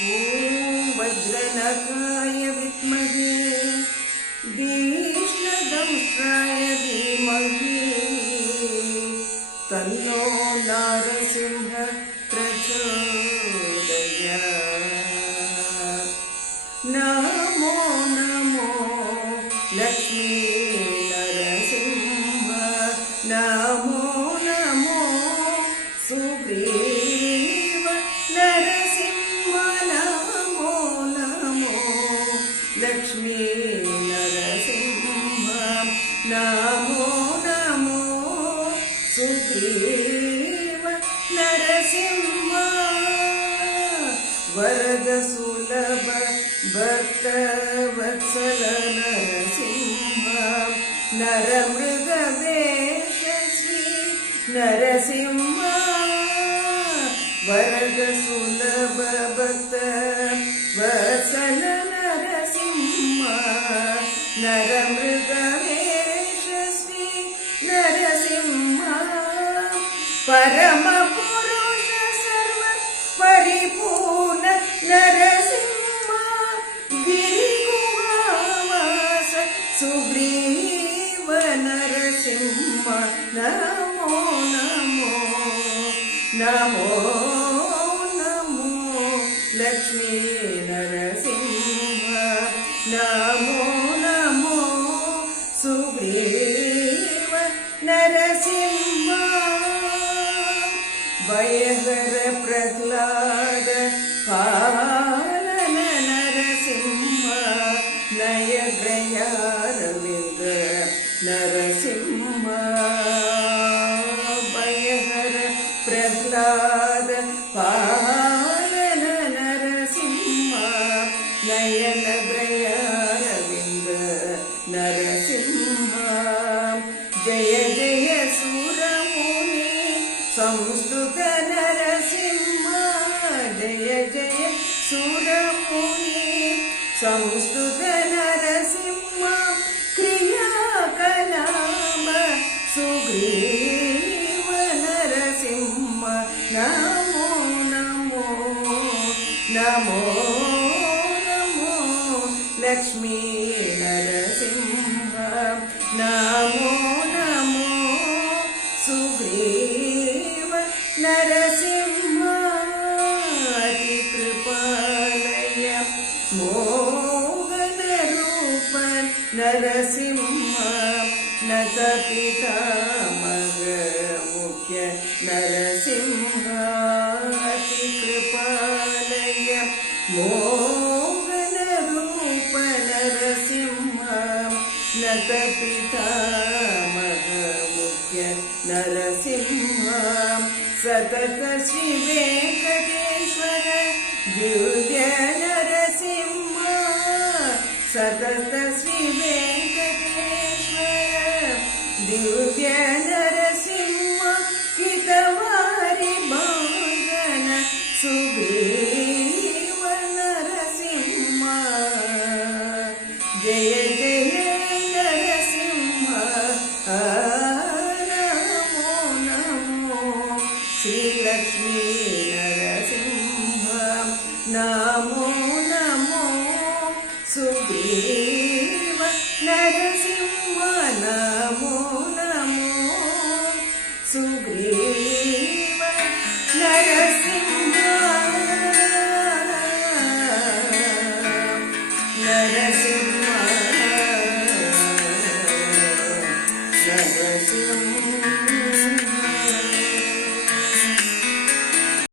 ॐ वज्रनखाय विद्महे तीक्ष्णदंष्ट्राय धीमहि तन्नो नारसिंह प्रचोदयात्। नमो नमो लक्ष्मी नरसिंह, नमो नमो सुग्रीव नरसिंह, नमो नमो लक्ष्मी नरसिंह, नमो नमो सुग्रीव नरसिंह। वरद सुलभ भक्त वत्सल नरसिंह, नरमृगवेषश्री नरसिंह। वरद सुलभ भक्त वत्सल नरसिंह, नरमृगवेषश्री नरसिंह। परम पुरुष सर्व परिपूर्ण नरसिंह, गिरिगुहावास सुग्रीव नरसिंह। नमो नमो नमो नमो लक्ष्मी नरसिंह, नमो नमो सुग्रीव नरसिंह। भयहर प्रह्लाद पालन नरसिंह, नयग्रयारविन्द नरसिंह। भयहर प्रह्लाद पालन नरसिंह, नयनग्रयारविन्द नरसिंह। जय जय सुरमुनि संस्तुत नरसिंह, जय जय सुरमुनि संस्तुत नरसिंह। क्रियाकलाप सुग्रीव नरसिंह, नमो नमो नमो नमो लक्ष्मी नरसिंह, नमो नमो सुग्रीव नरसिंह। अति कृपालय मोहन रूप नरसिंह, नत पितामह मुख्य नरसिंह। अति कृपालय मोहन रूप नरसिंह, नत पितामह मुख्य नरसिंह। सतत श्री वेंकटेश्वर दिव्य नरसिंह, सतत श्री वेंकटेश्वर दिव्य नरसिंह। हितवारि भंजन सुग्रीव नरसिंह, जय जय नरसिंह। नमो नमो श्री लक्ष्मी नरसिंह, नमो नमो सुग्रीव नरसिंह, नमो नमो सुग्रीव नरसिंह। नरसिंह नरसिंह।